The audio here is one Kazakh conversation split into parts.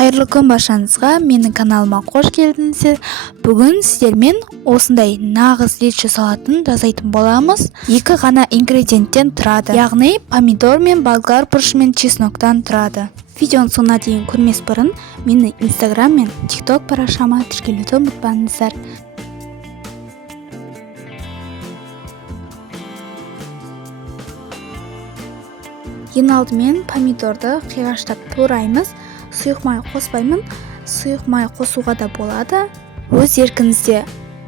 Қайырлы күн баршаңызға, менің каналыма қош келдіңіздер. Бүгін сіздермен осындай нағыз ет жасалатын жасайтын боламыз. Екі ғана ингредиенттен тұрады, яғни помидор мен болгар бұрышы мен чесноктан тұрады. Видеоның соңына дейін көрмес бұрын менің Instagram мен TikTok парақшама тіркелуді ұмытпаңыздар. Ең алдымен помидорды қиғаштап тураймыз. Сұйық май қоспаймын, сұйық май қосуға да болады. Өз еркіңізде,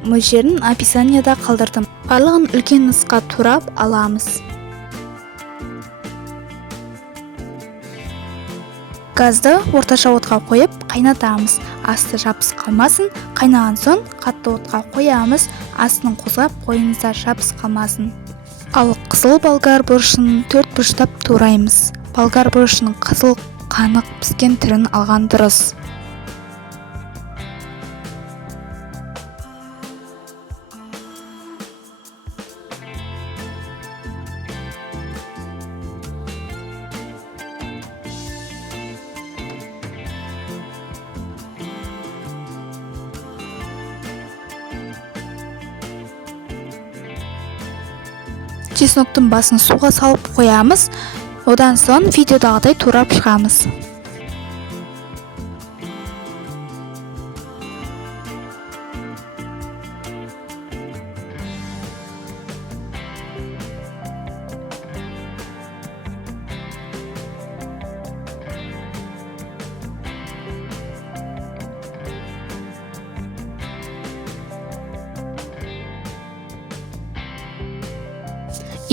мөлшерін описанияда қалдырдым. Барлығын үлкен ысқа турап аламыз. Газды орташа отқа қойып қайнатамыз. Асты жабыс қалмасын. Қайнаған соң қатты отқа қоямыз. Астын қозғап қойыңыздар, жабыс қалмасын. Ал қызыл болгар бұрышын 4 бұрыштап тураймыз. Болгар бұрышының қызыл қанық піскен түрін алған дұрыс. Чесноктың басын суға салып қоямыз. Одан соң видеодағыдай турап шығамыз.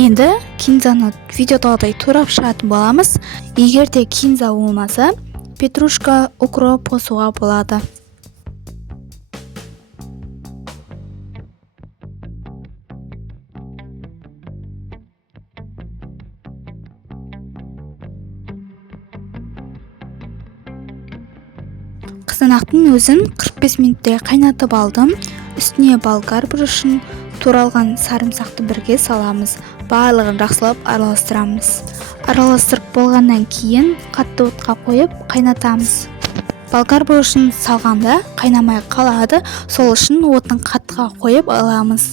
Енді кинзаны видеодағыдай турап шығатын боламыз. Егер де кинза болмаса, петрушка, укроп қосуға болады. Қызанақтың өзін 45 минуттай қайнатып алдым. Үстіне болгар бұрышын, туралған сарымсақты бірге саламыз. Барлығын жақсылап араластырамыз. Араластырып болғаннан кейін қатты отқа қойып қайнатамыз. Болгар бұрышын салғанда қайнамай қалады, сол үшін отын қаттыға қойып аламыз.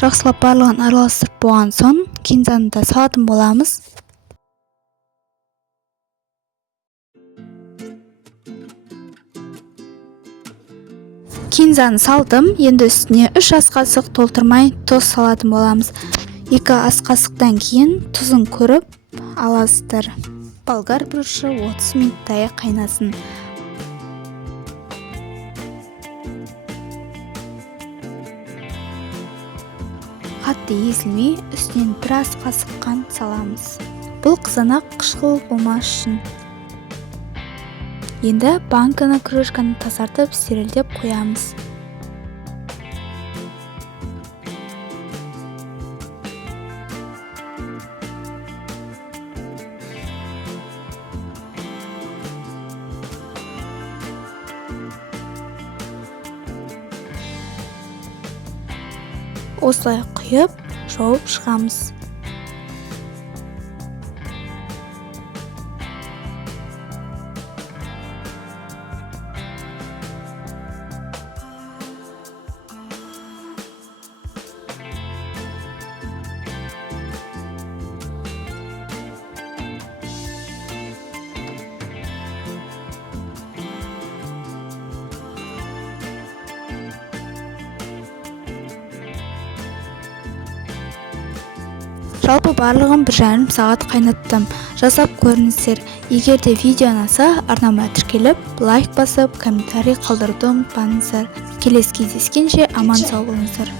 Жақсылап барлығын араластырып болған соң кинзаны да салатын боламыз. Кинзаны салдым, енді үстіне 3 ас қасық толтырмай тұз салатын боламыз. 2 ас қасықтан кейін тұзын көріп аласыздар. Болгар бұрышы 30 минуттай қайнасын. Қатты езілмей, үстінен 1 ас қасық қант саламыз. Бұл қызанақ қышқыл болмас үшін. Енді банканы, крышканы тазартып, стерильдеп қоямыз. Осылай құйып, жауып шығамыз. Жалпы барлығын 1,5 сағат қайнаттым. Жасап көріңіздер. Егер де видео ұнаса, арнама тіркеліп, лайк басып, комментарий қалдыруды ұмытпаңыздар. Келесі кездескенше аман сау болыңыздар.